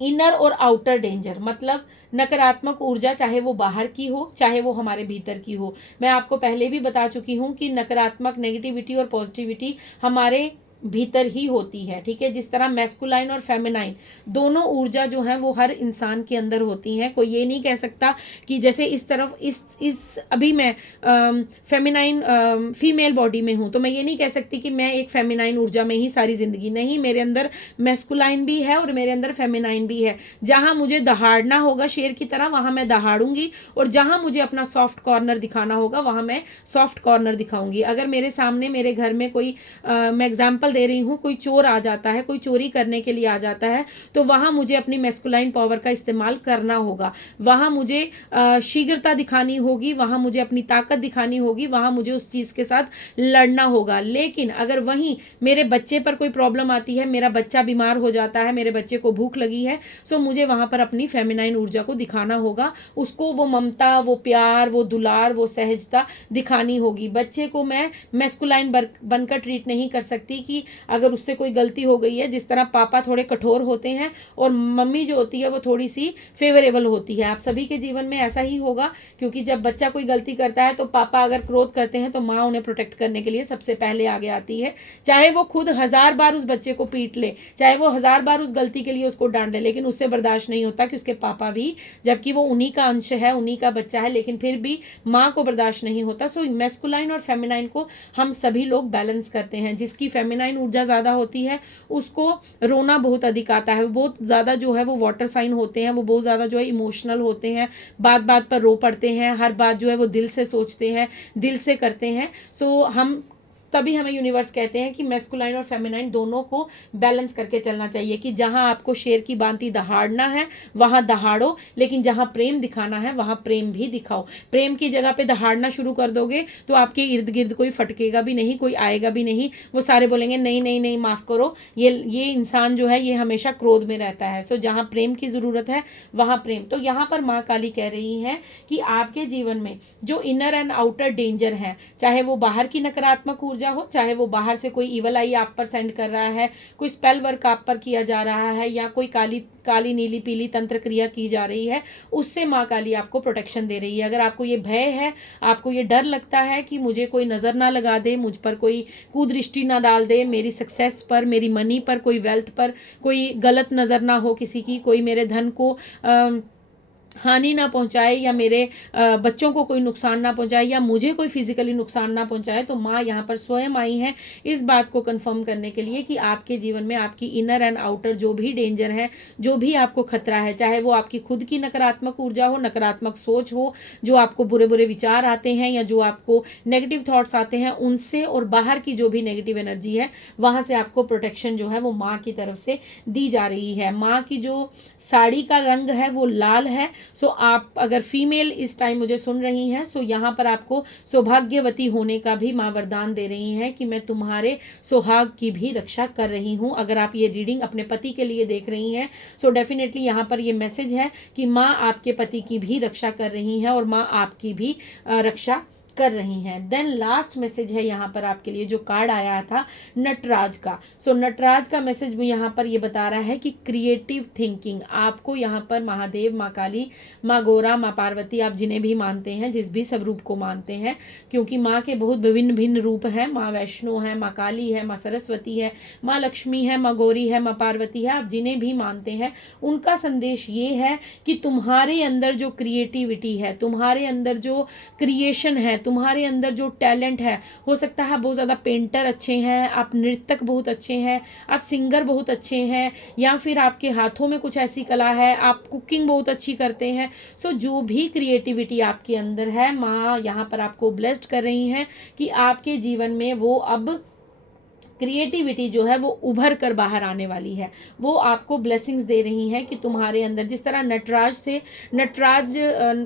इनर और आउटर डेंजर, मतलब नकारात्मक ऊर्जा, चाहे वो बाहर की हो चाहे वो हमारे भीतर की हो। मैं आपको पहले भी बता चुकी हूँ कि नकारात्मक नेगेटिविटी और पॉजिटिविटी हमारे भीतर ही होती है, ठीक है। जिस तरह मैस्कुलाइन और फेमिनाइन दोनों ऊर्जा जो है वो हर इंसान के अंदर होती हैं। कोई ये नहीं कह सकता कि जैसे इस तरफ इस अभी मैं फेमिनाइन फीमेल बॉडी में हूँ तो मैं ये नहीं कह सकती कि मैं एक फेमिनाइन ऊर्जा में ही सारी जिंदगी, नहीं, मेरे अंदर मैस्कुलाइन भी है और मेरे अंदर फेमिनाइन भी है। जहाँ मुझे दहाड़ना होगा शेर की तरह वहाँ मैं दहाड़ूंगी, और जहाँ मुझे अपना सॉफ्ट कॉर्नर दिखाना होगा वहाँ मैं सॉफ्ट कॉर्नर दिखाऊंगी। अगर मेरे सामने मेरे घर में कोई मैं एग्जाम्पल दे रही हूँ, कोई चोर आ जाता है, कोई चोरी करने के लिए आ जाता है, तो वहां मुझे अपनी मैस्कुलाइन पावर का इस्तेमाल करना होगा, वहां मुझे शीघ्रता दिखानी होगी, वहां मुझे अपनी ताकत दिखानी होगी, वहां मुझे उस चीज के साथ लड़ना होगा। लेकिन अगर वहीं मेरे बच्चे पर कोई प्रॉब्लम आती है, मेरा बच्चा बीमार हो जाता है, मेरे बच्चे को भूख लगी है, सो मुझे वहां पर अपनी फेमिनाइन ऊर्जा को दिखाना होगा, उसको वो ममता, वो प्यार, वो दुलार, वो सहजता दिखानी होगी। बच्चे को मैं मैस्कुलाइन बनकर ट्रीट नहीं कर सकती कि अगर उससे कोई गलती हो गई है, जिस तरह पापा थोड़े कठोर होते हैं और मम्मी जो होती है वो थोड़ी सी फेवरेबल होती है। आप सभी के जीवन में ऐसा ही होगा, क्योंकि जब बच्चा कोई गलती करता है तो पापा अगर क्रोध करते हैं तो माँ उन्हें प्रोटेक्ट करने के लिए सबसे पहले आगे आती है, चाहे वो खुद 1000 बार उस बच्चे को पीट ले, चाहे वो 1000 बार उस गलती के लिए उसको डांट ले, लेकिन उससे बर्दाश्त नहीं होता कि उसके पापा भी, जबकि वो उन्हीं का अंश है, उन्हीं का बच्चा है, लेकिन फिर भी माँ को बर्दाश्त नहीं होता। सो मैस्कुलाइन और फेमिनाइन को हम सभी लोग बैलेंस करते हैं। जिसकी फेमिनाइन ऊर्जा ज़्यादा होती है उसको रोना बहुत अधिक आता है, बहुत ज़्यादा जो है वो वाटर साइन होते हैं, वो बहुत ज़्यादा जो है इमोशनल होते हैं, बात बात पर रो पड़ते हैं, हर बात जो है वो दिल से सोचते हैं, दिल से करते हैं। सो हम तभी हमें यूनिवर्स कहते हैं कि मैस्कुलाइन और फेमिनाइन दोनों को बैलेंस करके चलना चाहिए, कि जहां आपको शेर की भांति दहाड़ना है वहां दहाड़ो, लेकिन जहां प्रेम दिखाना है वहां प्रेम भी दिखाओ। प्रेम की जगह पे दहाड़ना शुरू कर दोगे तो आपके इर्द गिर्द कोई फटकेगा भी नहीं, कोई आएगा भी नहीं, वो सारे बोलेंगे नहीं नहीं नहीं माफ करो, ये इंसान जो है ये हमेशा क्रोध में रहता है। सो जहां प्रेम की जरूरत है वहां प्रेम। तो यहाँ पर माँ काली कह रही है कि आपके जीवन में जो इनर एंड आउटर डेंजर है, चाहे वो बाहर की नकारात्मक ऊर्जा हो, चाहे वो बाहर से कोई इवल आई आप पर सेंड कर रहा है, कोई स्पेल वर्क आप पर किया जा रहा है, या कोई काली नीली पीली तंत्र क्रिया की जा रही है, उससे माँ काली आपको प्रोटेक्शन दे रही है। अगर आपको ये भय है, आपको ये डर लगता है कि मुझे कोई नजर ना लगा दे, मुझ पर कोई कुदृष्टि ना डाल दे, मेरी सक्सेस पर, मेरी मनी पर, कोई वेल्थ पर कोई गलत नजर ना हो किसी की, कोई मेरे धन को हानि ना पहुंचाए, या मेरे बच्चों को कोई नुकसान ना पहुंचाए, या मुझे कोई फिजिकली नुकसान ना पहुंचाए, तो माँ यहाँ पर स्वयं आई हैं इस बात को कंफर्म करने के लिए कि आपके जीवन में आपकी इनर एंड आउटर जो भी डेंजर है, जो भी आपको खतरा है, चाहे वो आपकी खुद की नकारात्मक ऊर्जा हो, नकारात्मक सोच हो, जो आपको बुरे बुरे विचार आते हैं या जो आपको नेगेटिव थॉट्स आते हैं, उनसे और बाहर की जो भी नेगेटिव एनर्जी है वहाँ से आपको प्रोटेक्शन जो है वो माँ की तरफ से दी जा रही है। माँ की जो साड़ी का रंग है वो लाल है, सो आप अगर फीमेल इस टाइम मुझे सुन रही हैं, सो यहाँ पर आपको सौभाग्यवती होने का भी माँ वरदान दे रही हैं कि मैं तुम्हारे सुहाग की भी रक्षा कर रही हूँ। अगर आप ये रीडिंग अपने पति के लिए देख रही हैं, सो डेफिनेटली यहाँ पर ये मैसेज है कि माँ आपके पति की भी रक्षा कर रही है और माँ आपकी भी रक्षा कर रही हैं। देन लास्ट मैसेज है यहाँ पर आपके लिए जो कार्ड आया था नटराज का। सो नटराज का मैसेज यहाँ पर ये बता रहा है कि क्रिएटिव थिंकिंग आपको यहाँ पर महादेव, माँ काली, माँ गौरा, माँ पार्वती, आप जिन्हें भी मानते हैं, जिस भी स्वरूप को मानते हैं, क्योंकि माँ के बहुत विभिन्न भिन्न रूप हैं। माँ वैष्णो है, माँ काली है, माँ सरस्वती है, माँ लक्ष्मी है, माँ गौरी है, माँ पार्वती है, आप जिन्हें भी मानते हैं उनका संदेश ये है कि तुम्हारे अंदर जो क्रिएटिविटी है, तुम्हारे अंदर जो क्रिएशन है, तुम्हारे अंदर जो टैलेंट है, हो सकता है बहुत ज़्यादा पेंटर अच्छे हैं, आप नृत्यक बहुत अच्छे हैं, आप सिंगर बहुत अच्छे हैं, या फिर आपके हाथों में कुछ ऐसी कला है, आप कुकिंग बहुत अच्छी करते हैं। सो जो भी क्रिएटिविटी आपके अंदर है, माँ यहाँ पर आपको ब्लेस्ड कर रही हैं कि आपके जीवन में वो अब क्रिएटिविटी जो है वो उभर कर बाहर आने वाली है। वो आपको ब्लेसिंग्स दे रही हैं कि तुम्हारे अंदर जिस तरह नटराज थे, नटराज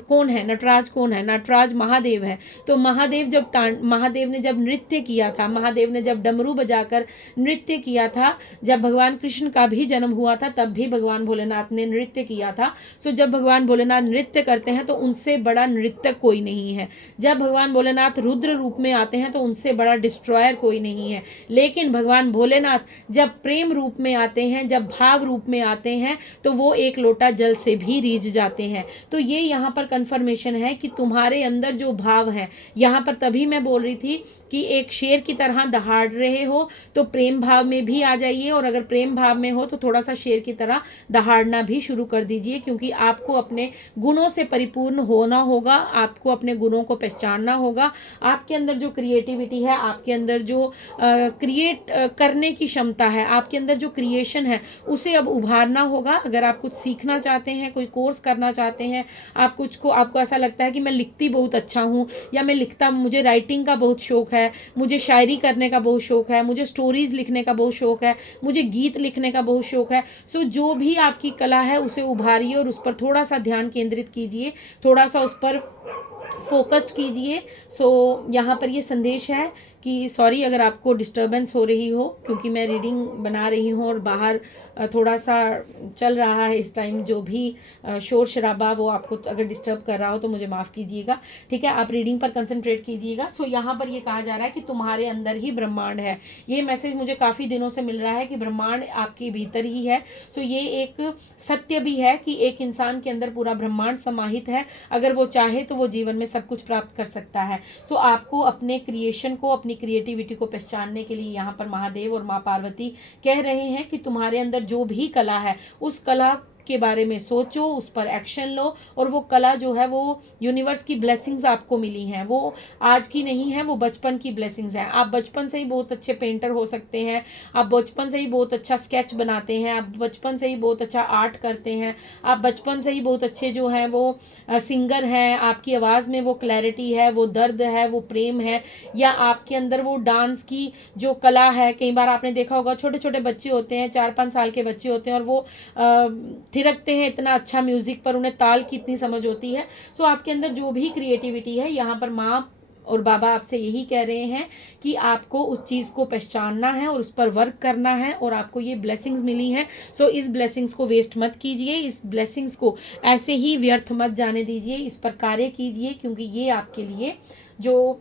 कौन है, नटराज कौन है, नटराज महादेव है। तो महादेव ने जब नृत्य किया था, महादेव ने जब डमरू बजाकर नृत्य किया था, जब भगवान कृष्ण का भी जन्म हुआ था तब भी भगवान भोलेनाथ ने नृत्य किया था। सो जब भगवान भोलेनाथ नृत्य करते हैं तो उनसे बड़ा नृत्यक कोई नहीं है। जब भगवान भोलेनाथ रुद्र रूप में आते हैं तो उनसे बड़ा डिस्ट्रॉयर कोई नहीं है। लेकिन भगवान भोलेनाथ जब प्रेम रूप में आते हैं, जब भाव रूप में आते हैं, तो वो एक लोटा जल से भी रीझ जाते हैं। तो ये यहाँ पर कंफर्मेशन है कि तुम्हारे अंदर जो भाव है, यहाँ पर तभी मैं बोल रही थी कि एक शेर की तरह दहाड़ रहे हो तो प्रेम भाव में भी आ जाइए, और अगर प्रेम भाव में हो तो थोड़ा सा शेर की तरह दहाड़ना भी शुरू कर दीजिए, क्योंकि आपको अपने गुणों से परिपूर्ण होना होगा, आपको अपने गुणों को पहचानना होगा। आपके अंदर जो क्रिएटिविटी है, आपके अंदर जो क्रिएट करने की क्षमता है, आपके अंदर जो क्रिएशन है, उसे अब उभारना होगा। अगर आप कुछ सीखना चाहते हैं, कोई कोर्स करना चाहते हैं, आपको ऐसा लगता है कि मैं लिखती बहुत अच्छा हूँ, या मुझे राइटिंग का बहुत शौक है, मुझे शायरी करने का बहुत शौक है, मुझे स्टोरीज लिखने का बहुत शौक है, मुझे गीत लिखने का बहुत शौक है। सो जो भी आपकी कला है उसे उभारिए और उस पर थोड़ा सा ध्यान केंद्रित कीजिए, थोड़ा सा उस पर फोकस्ड कीजिए। सो यहाँ पर ये संदेश है कि सॉरी अगर आपको डिस्टर्बेंस हो रही हो, क्योंकि मैं रीडिंग बना रही हूँ और बाहर थोड़ा सा चल रहा है इस टाइम, जो भी शोर शराबा वो आपको अगर डिस्टर्ब कर रहा हो तो मुझे माफ़ कीजिएगा, ठीक है। आप रीडिंग पर कंसंट्रेट कीजिएगा। सो यहाँ पर ये कहा जा रहा है कि तुम्हारे अंदर ही ब्रह्मांड है। ये मैसेज मुझे काफ़ी दिनों से मिल रहा है कि ब्रह्मांड आपके भीतर ही है। सो ये एक सत्य भी है कि एक इंसान के अंदर पूरा ब्रह्मांड समाहित है। अगर वो चाहे तो वो जीवन में सब कुछ प्राप्त कर सकता है। सो आपको अपने क्रिएशन को, अपनी क्रिएटिविटी को पहचानने के लिए यहाँ पर महादेव और माँ पार्वती कह रहे हैं कि तुम्हारे अंदर जो भी कला है उस कला के बारे में सोचो, उस पर एक्शन लो, और वो कला जो है वो यूनिवर्स की ब्लेसिंग्स आपको मिली हैं, वो आज की नहीं है, वो बचपन की ब्लेसिंग्स हैं। आप बचपन से ही बहुत अच्छे पेंटर हो सकते हैं, आप बचपन से ही बहुत अच्छा स्केच बनाते हैं, आप बचपन से ही बहुत अच्छा आर्ट करते हैं, आप बचपन से ही बहुत अच्छे जो हैं वो सिंगर हैं, आपकी आवाज़ में वो क्लैरिटी है, वो दर्द है, वो प्रेम है, या आपके अंदर वो डांस की जो कला है। कई बार आपने देखा होगा छोटे छोटे बच्चे होते हैं, 4-5 साल के बच्चे होते हैं, और वो थिरकते हैं इतना अच्छा म्यूजिक पर, उन्हें ताल की इतनी समझ होती है। सो आपके अंदर जो भी क्रिएटिविटी है, यहाँ पर माँ और बाबा आपसे यही कह रहे हैं कि आपको उस चीज़ को पहचानना है और उस पर वर्क करना है, और आपको ये ब्लेसिंग्स मिली हैं। सो इस ब्लेसिंग्स को वेस्ट मत कीजिए, इस ब्लेसिंग्स को ऐसे ही व्यर्थ मत जाने दीजिए, इस पर कार्य कीजिए, क्योंकि ये आपके लिए जो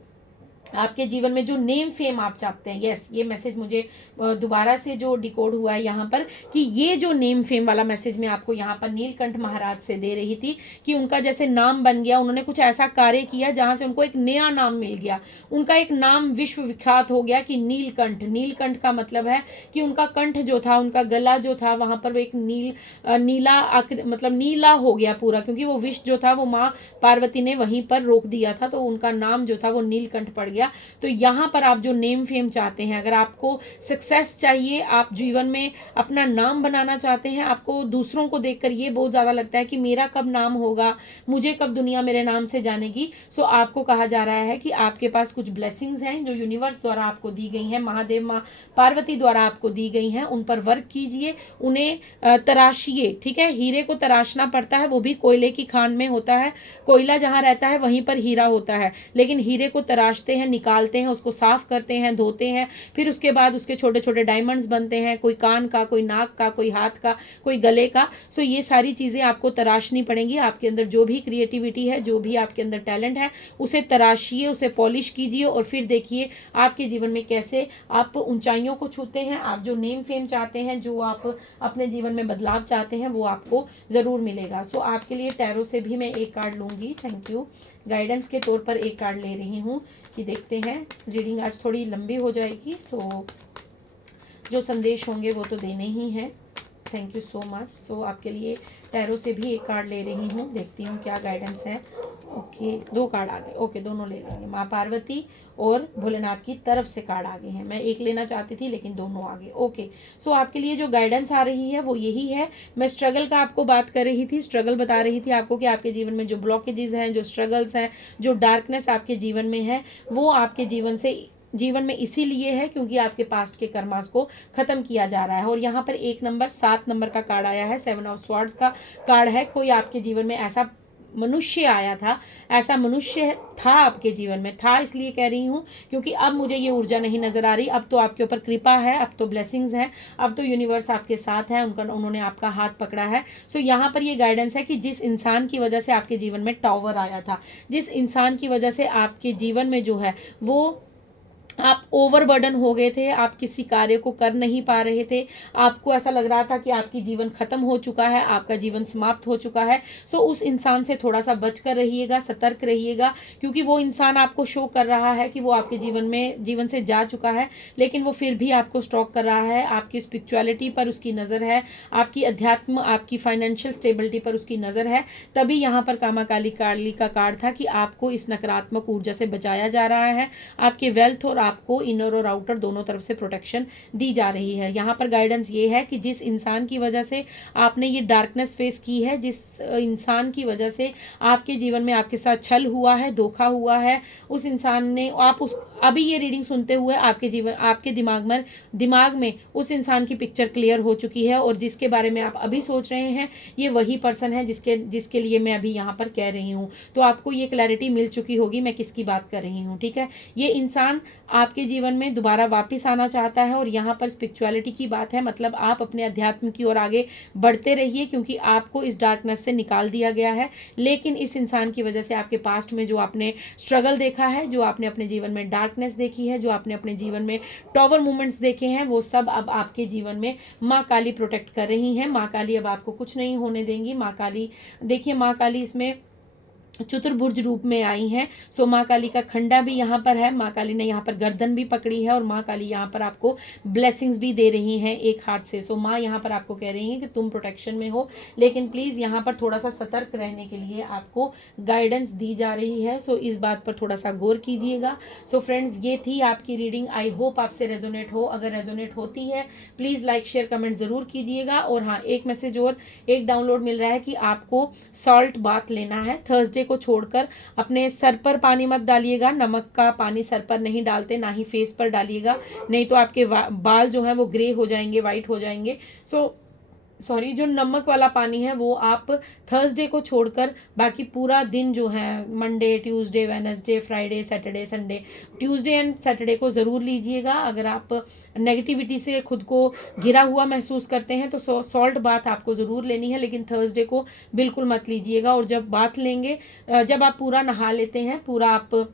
आपके जीवन में जो नेम फेम आप चाहते हैं, यस, ये मैसेज मुझे दोबारा से जो डिकोड हुआ है यहाँ पर कि ये जो नेम फेम वाला मैसेज मैं आपको यहाँ पर नीलकंठ महाराज से दे रही थी कि उनका जैसे नाम बन गया, उन्होंने कुछ ऐसा कार्य किया जहाँ से उनको एक नया नाम मिल गया, उनका एक नाम विश्व विख्यात हो गया कि नीलकंठ। नीलकंठ का मतलब है कि उनका कंठ जो था, उनका गला जो था, वहाँ पर एक नीला मतलब नीला हो गया पूरा, क्योंकि वो विष जो था वो माँ पार्वती ने वहीं पर रोक दिया था, तो उनका नाम जो था वो नीलकंठ पड़ गया। गया। तो यहाँ पर आप जो नेम फेम चाहते हैं, अगर आपको सक्सेस चाहिए, आप जीवन में अपना नाम बनाना चाहते हैं, आपको दूसरों को देखकर ये बहुत ज़्यादा लगता है कि मेरा कब नाम होगा, मुझे कब दुनिया मेरे नाम से जानेगी, सो आपको कहा जा रहा है कि आपके पास कुछ ब्लेसिंग्स हैं जो यूनिवर्स द्वारा आपको दी गई हैं, महादेव माँ पार्वती द्वारा आपको दी गई हैं। उन पर वर्क कीजिए, उन्हें तराशिए। ठीक है, हीरे को तराशना पड़ता है, वो भी कोयले की खान में होता है। कोयला जहाँ रहता है वहीं पर हीरा होता है, लेकिन हीरे को तराशते हैं, निकालते हैं, उसको साफ करते हैं, धोते हैं, फिर उसके बाद उसके छोटे छोटे डायमंड्स बनते हैं, कोई कान का, कोई नाक का, कोई हाथ का, कोई गले का। सो ये सारी चीज़ें आपको तराशनी पड़ेंगी। आपके अंदर जो भी क्रिएटिविटी है, जो भी आपके अंदर टैलेंट है, उसे तराशिए, उसे पॉलिश कीजिए और फिर देखिए आपके जीवन में कैसे आप ऊंचाइयों को छूते हैं। आप जो नेम फेम चाहते हैं, जो आप अपने जीवन में बदलाव चाहते हैं, वो आपको ज़रूर मिलेगा। सो आपके लिए टैरो से भी मैं एक कार्ड लूँगी। Thank you. गाइडेंस के तौर पर एक कार्ड ले रही हूँ कि देखते हैं, रीडिंग आज थोड़ी लंबी हो जाएगी, सो जो संदेश होंगे वो तो देने ही हैं। Thank you so much. So आपके लिए टैरो से भी एक कार्ड ले रही हूँ, देखती हूँ क्या गाइडेंस है। ओके, 2 कार्ड आ गए। ओके, दोनों ले लेंगे, माँ पार्वती और भोलेनाथ की तरफ से कार्ड आ गए हैं। मैं एक लेना चाहती थी लेकिन दोनों आ गए। ओके, सो आपके लिए जो गाइडेंस आ रही है वो यही है। मैं स्ट्रगल का आपको बात कर रही थी, स्ट्रगल बता रही थी आपको कि आपके जीवन में जो ब्लॉकेजेस हैं, जो स्ट्रगल्स हैं, जो डार्कनेस आपके जीवन में है, वो आपके जीवन में इसीलिए है क्योंकि आपके पास्ट के कर्मास को खत्म किया जा रहा है। और यहाँ पर 7 नंबर का कार्ड आया है, 7 ऑफ स्वॉर्ड्स का कार्ड है। कोई आपके जीवन में ऐसा मनुष्य आया था, ऐसा मनुष्य था आपके जीवन में, था इसलिए कह रही हूँ क्योंकि अब मुझे ये ऊर्जा नहीं नजर आ रही। अब तो आपके ऊपर कृपा है, अब तो ब्लेसिंग्स हैं, अब तो यूनिवर्स आपके साथ है, उन्होंने आपका हाथ पकड़ा है। सो यहाँ पर ये गाइडेंस है कि जिस इंसान की वजह से आपके जीवन में टावर आया था, जिस इंसान की वजह से आपके जीवन में जो है वो आप ओवरबर्डन हो गए थे, आप किसी कार्य को कर नहीं पा रहे थे, आपको ऐसा लग रहा था कि आपकी जीवन खत्म हो चुका है, आपका जीवन समाप्त हो चुका है। सो उस इंसान से थोड़ा सा बच कर रहिएगा, सतर्क रहिएगा, क्योंकि वो इंसान आपको शो कर रहा है कि वो आपके जीवन से जा चुका है, लेकिन वो फिर भी आपको स्टॉक कर रहा है। आपकी स्पिरिचुअलिटी पर उसकी नज़र है, आपकी अध्यात्म, आपकी फाइनेंशियल स्टेबिलिटी पर उसकी नज़र है। तभी यहाँ पर कामाकाली काली का कार्ड था कि आपको इस नकारात्मक ऊर्जा से बचाया जा रहा है। आपके वेल्थ और आपको इनर और आउटर दोनों तरफ से प्रोटेक्शन दी जा रही है। यहाँ पर गाइडेंस ये है कि जिस इंसान की वजह से आपने ये डार्कनेस फेस की है, जिस इंसान की वजह से आपके जीवन में आपके साथ छल हुआ है, धोखा हुआ है, उस इंसान ने अभी ये रीडिंग सुनते हुए आपके दिमाग में उस इंसान की पिक्चर क्लियर हो चुकी है और जिसके बारे में आप अभी सोच रहे हैं, ये वही पर्सन है जिसके लिए मैं अभी यहाँ पर कह रही हूँ। तो आपको ये क्लैरिटी मिल चुकी होगी मैं किसकी बात कर रही हूँ। ठीक है, ये इंसान आपके जीवन में दोबारा वापस आना चाहता है और यहाँ पर स्पिरिचुअलिटी की बात है, मतलब आप अपने अध्यात्म की ओर आगे बढ़ते रहिए क्योंकि आपको इस डार्कनेस से निकाल दिया गया है। लेकिन इस इंसान की वजह से आपके पास्ट में जो आपने स्ट्रगल देखा है, जो आपने अपने जीवन में डार्कनेस देखी है, जो आपने अपने जीवन में टॉवर मूवमेंट्स देखे हैं, वो सब अब आपके जीवन में माँ काली प्रोटेक्ट कर रही हैं। माँ काली अब आपको कुछ नहीं होने देंगी। माँ काली, देखिए माँ काली इसमें चतुर्भुज रूप में आई हैं। सो माँ काली का खंडा भी यहाँ पर है, माँ काली ने यहाँ पर गर्दन भी पकड़ी है और माँ काली यहाँ पर आपको ब्लेसिंग्स भी दे रही हैं एक हाथ से। सो माँ यहाँ पर आपको कह रही हैं कि तुम प्रोटेक्शन में हो, लेकिन प्लीज़ यहाँ पर थोड़ा सा सतर्क रहने के लिए आपको गाइडेंस दी जा रही है। सो इस बात पर थोड़ा सा गौर कीजिएगा। सो फ्रेंड्स, ये थी आपकी रीडिंग। आई होप आपसे रेजोनेट हो। अगर रेजोनेट होती है प्लीज़ लाइक शेयर कमेंट ज़रूर कीजिएगा। और हाँ, एक मैसेज और, एक डाउनलोड मिल रहा है कि आपको सॉल्ट बाथ लेना है थर्सडे को छोड़कर। अपने सर पर पानी मत डालिएगा, नमक का पानी सर पर नहीं डालते, ना ही फेस पर डालिएगा, नहीं तो आपके बाल जो हैं वो ग्रे हो जाएंगे, वाइट हो जाएंगे। जो नमक वाला पानी है वो आप थर्सडे को छोड़कर बाकी पूरा दिन जो है Monday, Tuesday, Wednesday, Friday, Saturday, Sunday, Tuesday and Saturday को ज़रूर लीजिएगा। अगर आप नेगेटिविटी से खुद को घिरा हुआ महसूस करते हैं तो सॉल्ट बाथ आपको ज़रूर लेनी है, लेकिन थर्सडे को बिल्कुल मत लीजिएगा। और जब बाथ लेंगे, जब आप पूरा नहा लेते हैं, पूरा आप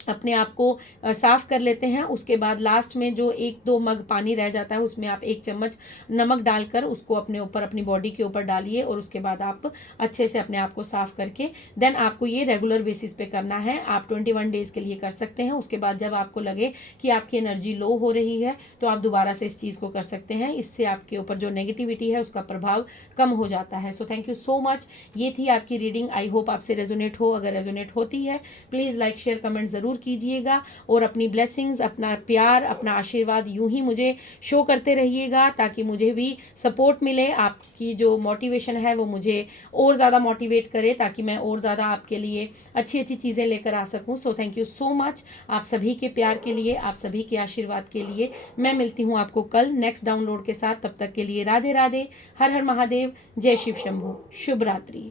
अपने आप को साफ कर लेते हैं, उसके बाद लास्ट में जो 1-2 मग पानी रह जाता है उसमें आप 1 चम्मच नमक डालकर उसको अपने ऊपर, अपनी बॉडी के ऊपर डालिए और उसके बाद आप अच्छे से अपने आप को साफ करके देन आपको ये रेगुलर बेसिस पे करना है। आप 21 डेज के लिए कर सकते हैं। उसके बाद जब आपको लगे कि आपकी एनर्जी लो हो रही है तो आप दोबारा से इस चीज़ को कर सकते हैं। इससे आपके ऊपर जो नेगेटिविटी है उसका प्रभाव कम हो जाता है। So thank you so much. ये थी आपकी रीडिंग। आई होप आपसे रेजोनेट हो। अगर रेजोनेट होती है प्लीज़ लाइक शेयर कमेंट ज़रूर ज़रूर कीजिएगा और अपनी ब्लेसिंग्स, अपना प्यार, अपना आशीर्वाद यूं ही मुझे शो करते रहिएगा, ताकि मुझे भी सपोर्ट मिले। आपकी जो मोटिवेशन है वो मुझे और ज़्यादा मोटिवेट करे, ताकि मैं और ज़्यादा आपके लिए अच्छी अच्छी चीज़ें लेकर आ सकूं। So thank you so much आप सभी के प्यार के लिए, आप सभी के आशीर्वाद के लिए। मैं मिलती हूँ आपको कल नेक्स्ट डाउनलोड के साथ। तब तक के लिए राधे राधे, हर हर महादेव, जय शिव शंभू, शुभ रात्रि।